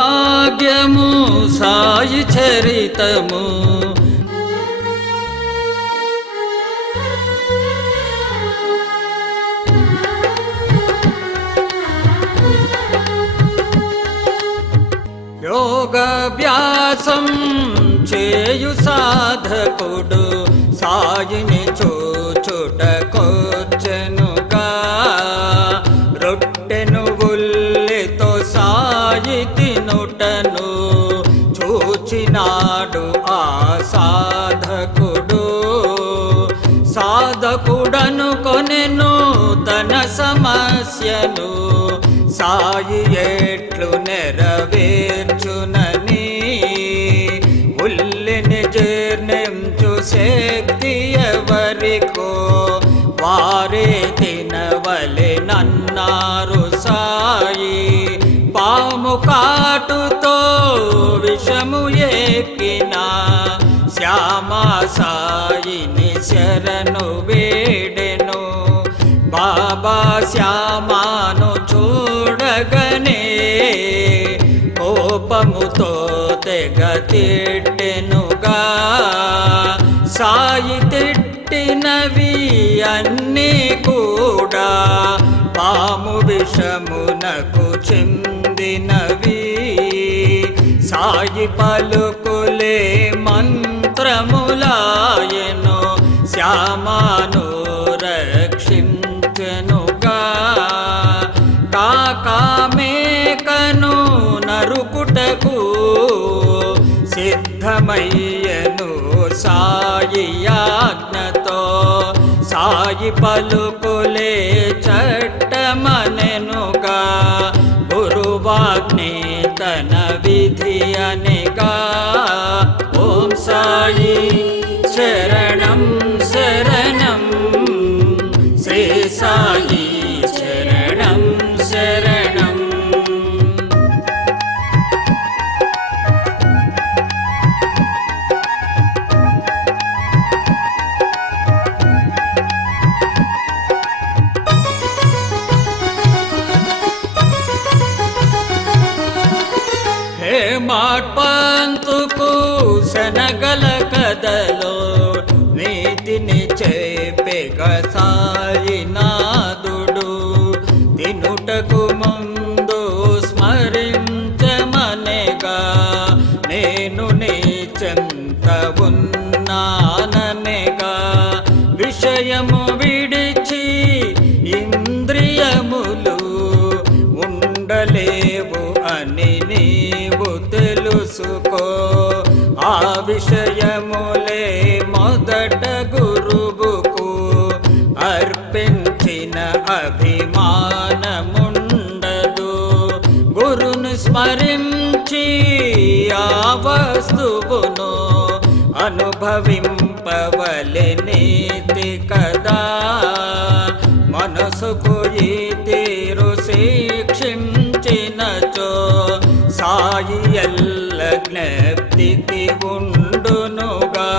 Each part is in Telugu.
భాగ్యము సాయి చరితము యోగాభ్యాసం చేయు సాధకుడు సాయిని చూచుటకొచ్చెనుగా రొట్టెను ఉల్లితో సాయి తినుటను చూచినాడు ఆ సాధకుడు. సాధకుడనుకొనెను తన సమస్యను సాయి ఎట్లు నెరవేర్చునని. ఉల్లిని జీర్ణించు శక్తి ఎవరికో వారే తినవలెనన్నారు సాయి. పాము కాటుతో విషము ఎక్కిన శ్యామా సాయిని శరణు వేడెను. బాబా శ్యామాను చూడగనే కోపముతో తెగ తిట్టెనుగా. సాయి తిట్టినవి అన్నీ కూడా పాము విషమునకు చెందినవి. సాయి పలుకులే మంత్రములాయెను శ్యామాను రక్షించెనుగా. కాకామేకను నరుకుటకు సిద్ధమయ్యను సాయి ఆజ్ఞతో. సాయి పలుకులే చట్టమనెనుగా గురువాగ్ని తన విధి అనిగా. ఓం సాయి శరణం శరణం శ్రీ సాయి శరణం శరణం. హేమాడ్పంతుకు శనగల కథలో నీతిని చెప్పెగ సాయినాథుడు. తినుటకు ముందు స్మరించమనెగా నేను నీ చెంత ఉన్నాననెగా. విషయము విడిచి ఇంద్రియములు ఉండలేవు అని నీవు తెలుసుకో. ఆ విషయములే మొదట గురువుకు అర్పించిన అభిమానముండదు. గురును స్మరించి ఆ వస్తువును అనుభవింపవలెనితి కదా. మనసుకు ఈ తీరు శిక్షించినచో సాయి ఎల్ల జ్ఞప్తికి ఉండునుగా.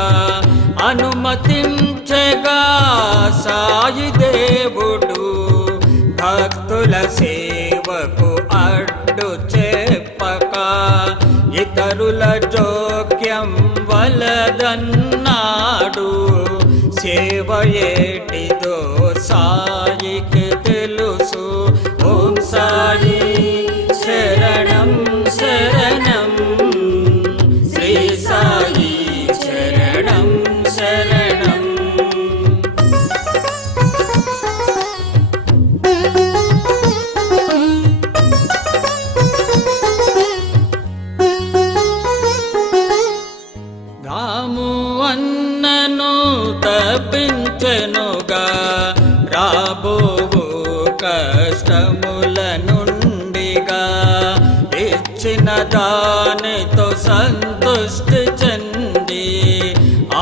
అనుమతించగా సాయి దేవుడు భక్తుల సేవకు అడ్డు చెప్పక. ఇతరుల జోక్యం వలదన్నాడు. సేవ ఏటిదో సాయికి తెలుసు. ఓం సాయి శరణం శరణం శ్రీ సాయి శరణం శరణం. దాము అన్నను తప్పించెనుగా రాబోవు కష్టముల నుండిగా. ఇచ్చిన దానితో సంతుష్టి చెంది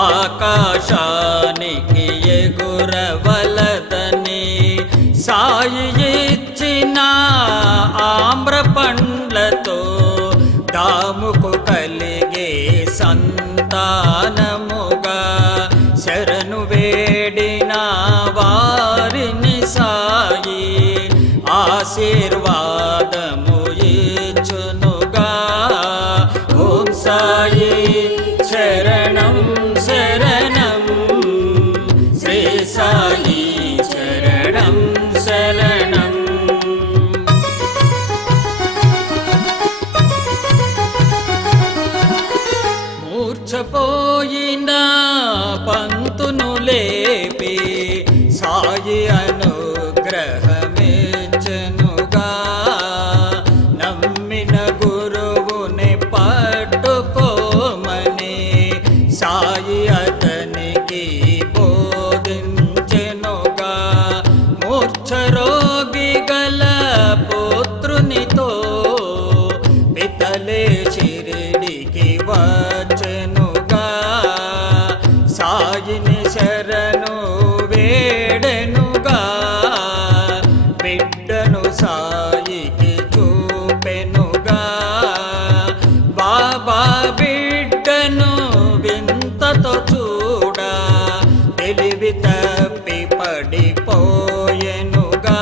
ఆకాశానికి ఎగురవలదని. సాయి ఇచ్చిన ఆమ్ర పండ్లతో దాముకు కలిగే సంతానముగా. శరణు వేడిన వారిని సాయి ఆశీర్వాదము ఇచ్చునుగా. మూర్ఛపోయిన పంతును లేపి సాయి అనుగ్రహమిచ్చెనుగా. నమ్మిన గురువుని పట్టుకోమని సాయి అతనికి బోధించెనుగా. మూర్ఛరోగి గల పుత్రునితో పితలే షిరిడికి వచ్చెనుగా. సాయిని శరణు వేడెనుగా. బిడ్డను సాయికి చూపెనుగా. బాబా బిడ్డను వింతతో చూడ తెలివి తప్పి పడిపోయెనుగా.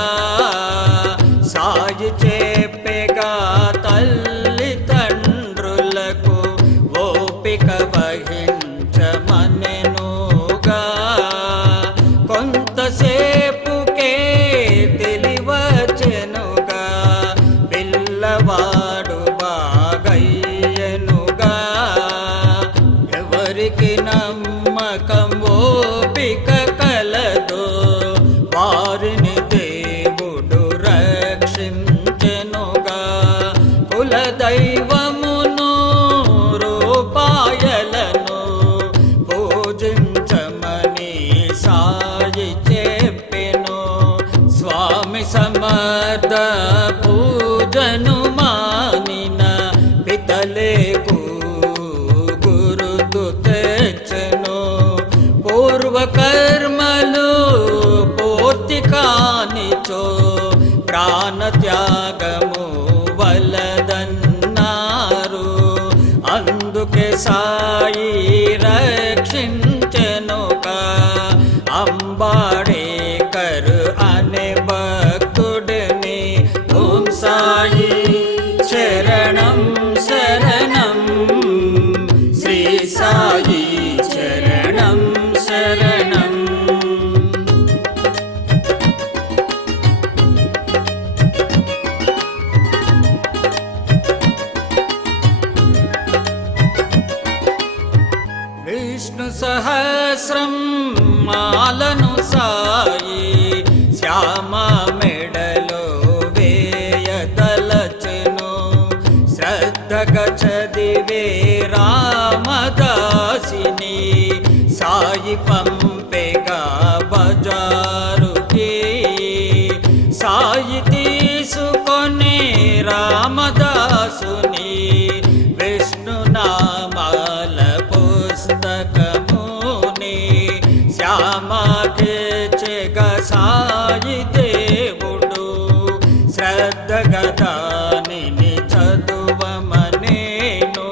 సాయి చెప్పెగా తల్లిదండ్రులకు ఓపిక వహించమనెనుగా. కొంతసేపుకే తెలివచెనుగా. పిల్లవాడు బాగయ్యెనుగా. ఎవరికి నమ్మకం ఓపిక కలదో వారిని దేవుడు రక్షించెనుగా. కులదైవమును రూపాయలను పూజించమని సాయి చెప్పెను. స్వామి సమర్థ పూజను మానిన పితలేకు గురుతు తెచ్చెను. పూర్వకర్మలు పూర్తి కానిచో ప్రాణత్యాగము వలదన్నారు. అందుకే సాయి రక్షించెనుగా. అంబాడేకర్ అనే భక్తుడిని ఓం సాయి శరణం శరణం, శ్రీ సాయి శరణం శరణం. విష్ణు సహస్రం మాలను సాయి శ్యామ మెడలో వేయదలచెను. శ్రద్ధగా చదివే రామదాసిని సాయి పంపెగా బజారుకి. సాయి తీసుకొని రామదాసుని విష్ణునామాల పుస్తకముని శ్యామకిచ్చెగా సాయి దేవుడు. శ్రద్ధగా దానిని చదువమనేను.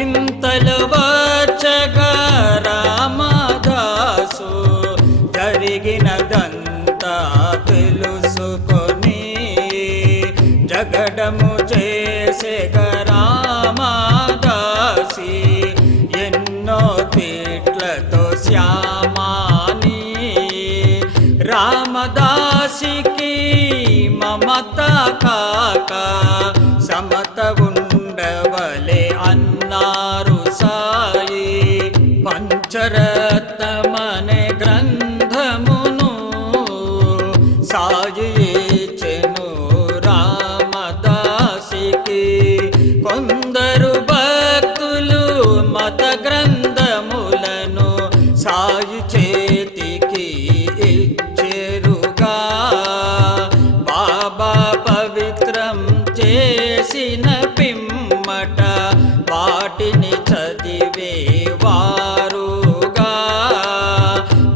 ఇంతలో వచ్చగా రామదాసు జరిగినదంతా తెలుసుకొని జగడము చేసేగా రామదాసి. ఎన్నో తిట్లతో శ్యామాని రామదాసికి మమత కాక సమత ఉండవలే అన్నారు సాయి. పంచరత్నమనే గ్రంథమును సాయి ఇచ్చెను రామదాసికి. కొందరు భక్తులు మత గ్రంథములను సాయి చేతికి ఇచ్చెరుగా. బాబా పవిత్రం చేసిన పిమ్మట వాటిని చదివే వారుగా.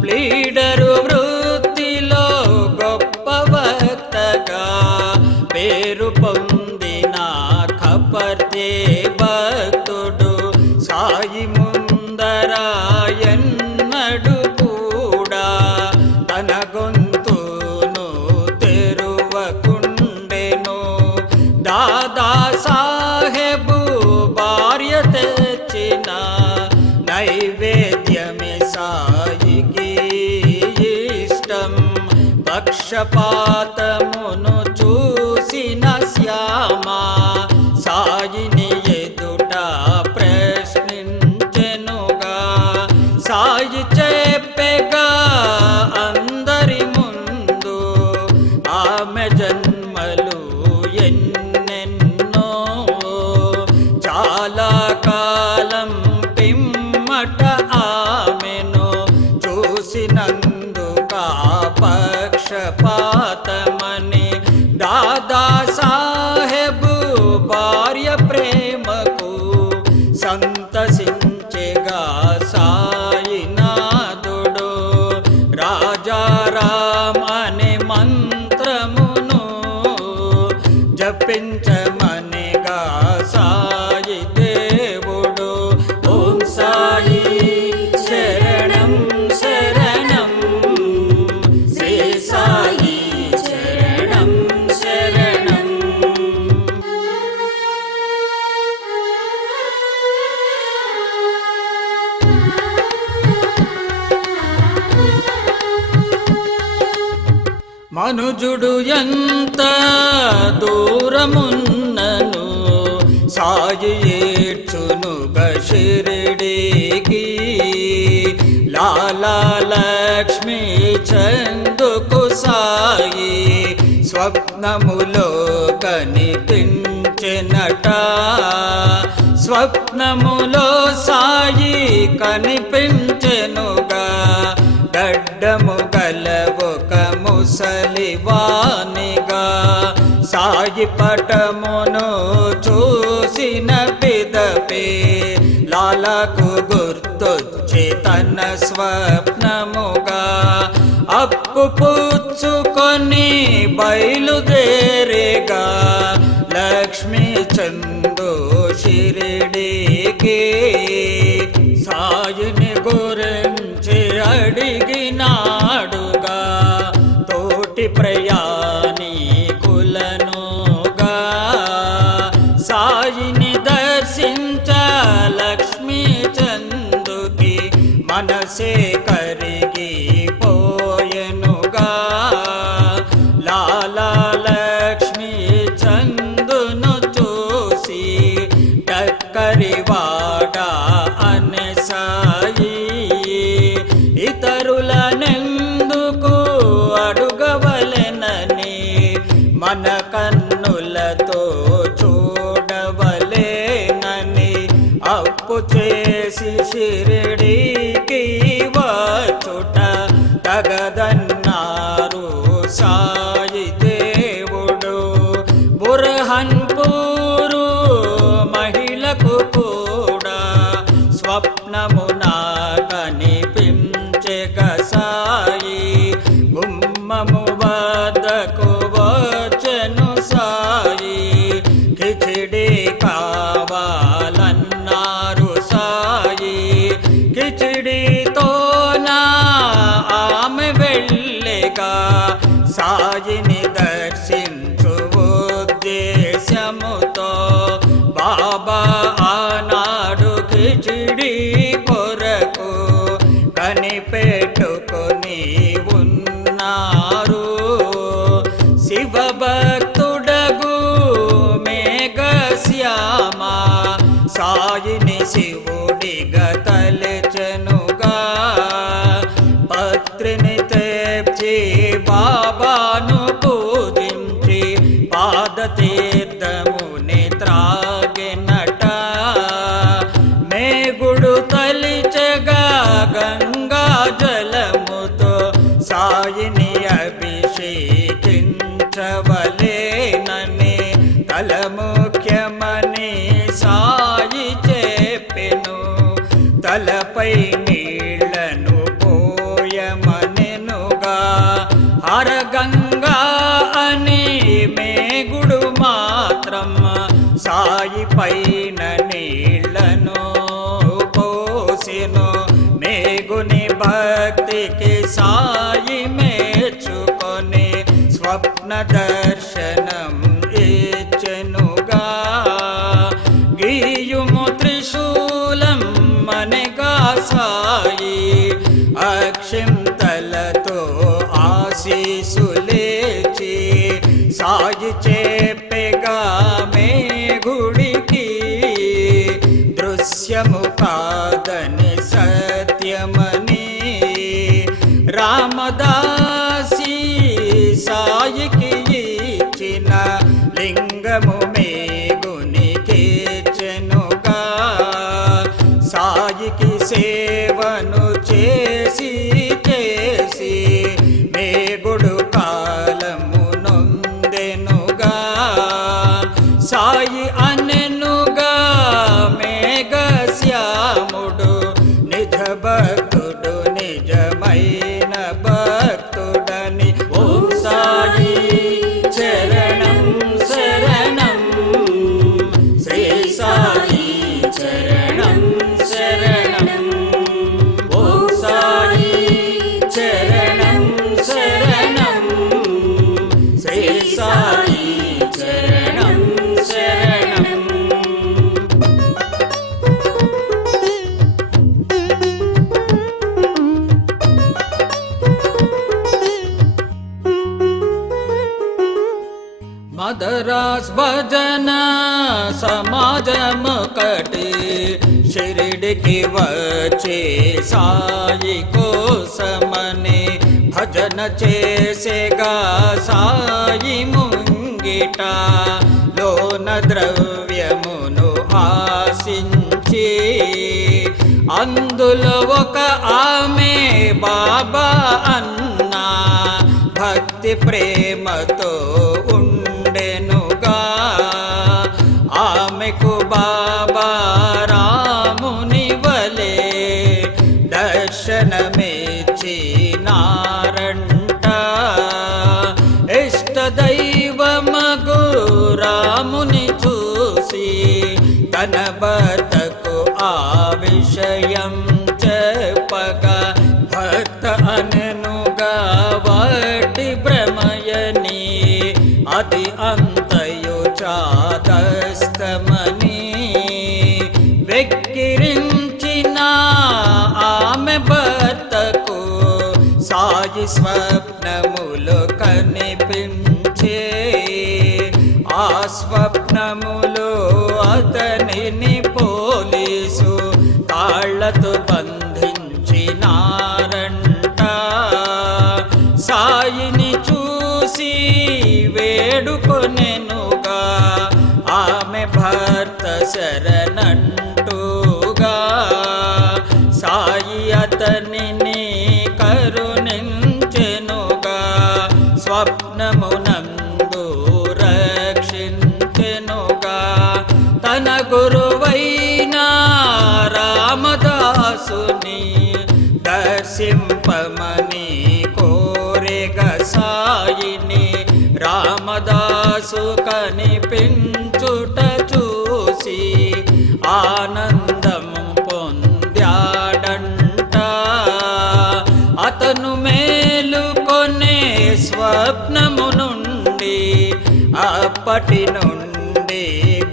ప్లీడరు వృత్తిలో గొప్ప వక్తగా పేరు పొందిన ఖపర్దే భక్తుడు సాయి ముందర ఎన్నడు కూడా తన గొంతును తెరువకుండెను. దాదా సాహెబు భార్య తెచ్చిన నైవేద్యమే సాయికి ఇష్టం. పక్షపాతమును చూసిన శ్యామ సాయిని ఎదుట ప్రశ్నించె ప్రేమకు సంతసించెగా సాయినాథుడు. రాజారాం అనే మంత్రమును జపించమనిగా సాయి దేవుడు. ఓం సాయి శరణం శరణం, శ్రీ సాయి శరణం శరణం. మనుజుడు ఎంత దూరమున్నను సాయి ఏడ్చునుగ షిరిడీకి. లాలా లక్ష్మీ చందుకు సాయి స్వప్నములో కనిపించెనట. స్వప్నములో సాయి కనిపించెనుగా గడ్డము గల ఒక ముసలివానిగా. సాయి పటమును చూసిన పిదపే లాలకు గుర్తొచ్చి తన స్వప్నముగా అప్పు పుచ్చుకొని బయలుదేరేగా లక్ష్మీ చందు షిరిడీకి. సాయిని గురించి అడిగినాడుగా తోటి ప్రయాణికులనుగా. సాయిని దర్శించ లక్ష్మీ చందుకి మనసే కరిగిపోయెనుగా. లాలా లక్ష్మీ చందును చూసి టక్కరివాడా అనే సాయి. ఇతరులనెందుకు అడుగవలెనని మన కన్నులతో చూడవలేనని అప్పు చేసి షిరిడీకి వచ్చుట తగదన్నారు సాయి దేవుడు. బుర్హన్పూరు మహిళకు కూడా స్వప్నమున కనిపించెగ సాయి. గుమ్మము వద్దకు వచ్చెను సాయి. కిచిడి కావాలన్నారు సాయి. కిచిడితోనా ఆమె వెళ్ళెగా సాయిని దర్శించు ఉద్దేశముతో. బాబా ఆనాడు కిచిడి కొరకు కనిపెట్టుకొని ఉన్నారు. శివభక్తుడగు మేఘశ్యామ సాయిని శివుడిగా తలచెనుగా. పత్రిని తెచ్చి బాబాను పూజించి పాదతీర్థముని త్రాగెనట. మేగుడు తలిచెగా గంగా జలముతో సాయిని అభిషేకించవలేనని తలముఖ్యమని సాయి చెప్పెను. తలపై నీళ్లను పోయమనెనుగా. హరగంగా అని మేగుడు మాత్రం సాయి పైన నీళ్లను పోసెను. మేగుని భక్తికి సాయి మెచ్చుకొని స్వప్న దర్శనం ఇచ్చెనుగా. గీయుము త్రిశూలం మనగా సాయి అక్షింతలతో ఆశీసులేచి సాయి చెప్పెగా మేగుడికి. దృశ్యము కాదని సత్యమని రామదాసి సాయికి ఇచ్చిన లింగము మేగునికిచ్చెనుగా. సాయికి సేవను చేసి చేసి సమాజమొకటి షిరిడికి వచ్చే సాయి కోసమని భజన చేసేగా సాయి ముంగిట లోన ద్రవ్యమును ఆశించి అందులో ఒక ఆమె బాబా అన్నా భక్తి ప్రేమతో ఉండెనుగా ఆమెకు బాబా రాముని వలె దర్శనమిచ్చినారంట ఇష్టదైవమగు రాముని చూసి తన భర్తకు ఆ విషయం చెప్పగా భర్త అనెనుగా వాటి భ్రమయని అది అంతయు చాదస్తమని వెక్కిరించిన ఆమె భర్తకు సాయి స్వప్నములు కనిపించే ఆ స్వప్నములో అతనిని పోలీసు తాళ్లతో బంధించినారంట సాయిని చూసి వేడుకొనెనుగా ఆమె భర్త శరణంటుగా సాయి అతనిని కరుణించెనుగా స్వప్నమునందు రక్షించెనుగా తన గురువైన రామదాసుని దర్శింపమని కోరెగ సాయిని రామదాసు కనిపించుట చూసి ఆనందము పొందాడంట అతను మేలుకొనే స్వప్నము నుండి అప్పటి నుండి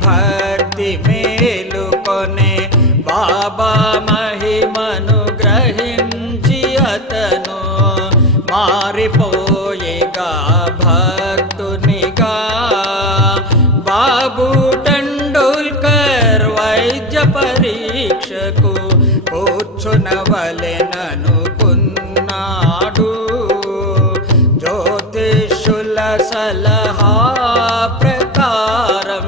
భక్తి మేలుకొనే బాబా మహిమను గ్రహించి అతను మారిపోయేగా భక్తునిగా బాబు టెండూల్కర్ వైద్య పరీక్షకు కూర్చునవలెననుకున్నాడు జ్యోతిష్యుల సలహా ప్రకారం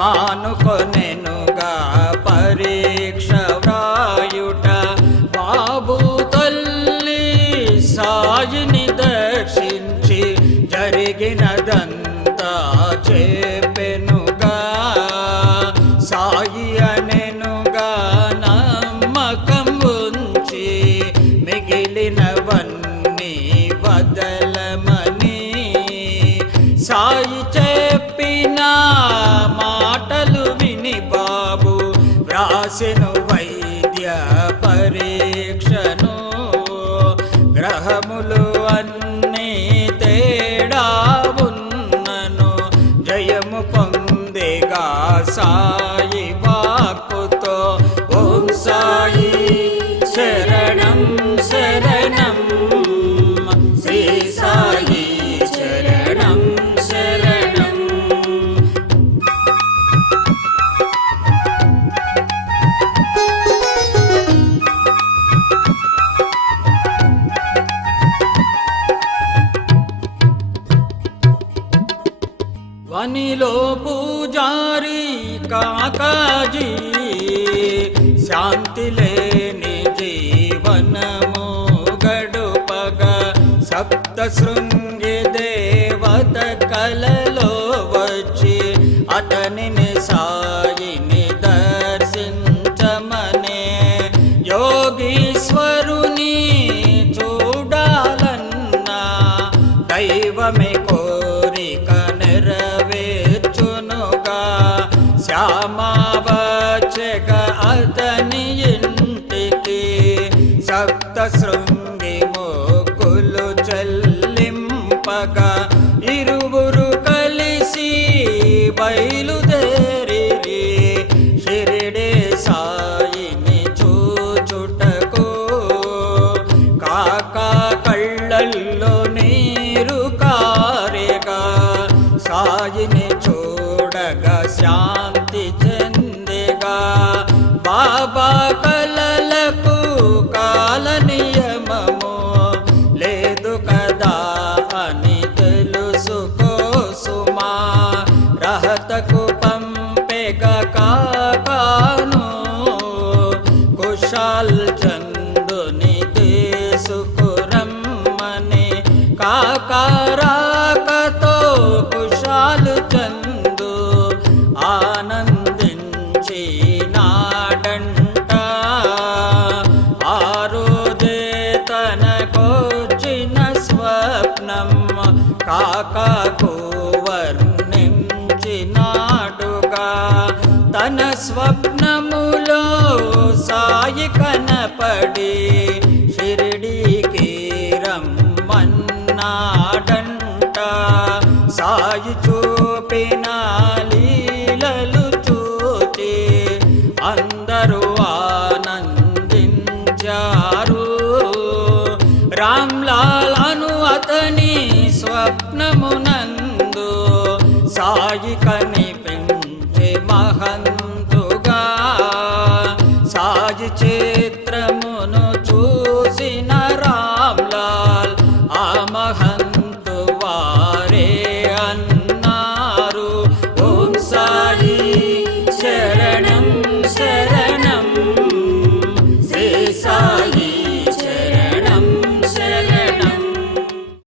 మానుకొనెనుగా పరీక్ష వ్రాయుట బాబు తల్లి సాయిని దర్శించి జరిగినదంతా చెప్పెనుగా సాయి అనెనుగా నమ్మకం ఉంచి మిగిలినవన్నీ వదలమని సాయి చెప్పిన మాటలు విని బాబు వ్రాసెను వైద్య పరీక్షను గ్రహములు అన్నీ తేడా ఉన్నను జయము పొందేగా సాయి వాక్కుతో ఓం సాయి శరణం శరణం శ్రీ సాయి శరణం శరణం వనిలో పూజారి కాకాజీ శాంతి లేని జీవనము గడుపగా సప్త శృంగి దేవత కలలో వచ్చి అతనిని సాయిని దర్శించమనే యోగీశ్వరుని చూడాలన్నా దైవమే కోరిక నెరవేర్చునుగా శ్యామావచ్చగా అతని ఇంటికి సప్త శృంగి మొక్కులు చెల్లింపగా ఇరువురు కలిసి బయలుదేరి షిరిడి సాయిని చూచుటకు కాకా కళ్ళల్లో నీరు కారేగా సాయిని చూడగా శాంతి చెంది స్వప్నములో సాయి కనపడి షిరిడీకి రమ్మన్నాడంట. సాయి చూపిన లీలలు చూచి అందరూ ఆనందించారు. రామ్లాల్ అను అతని స్వప్నమునందు సాయి కనిపించే మహన్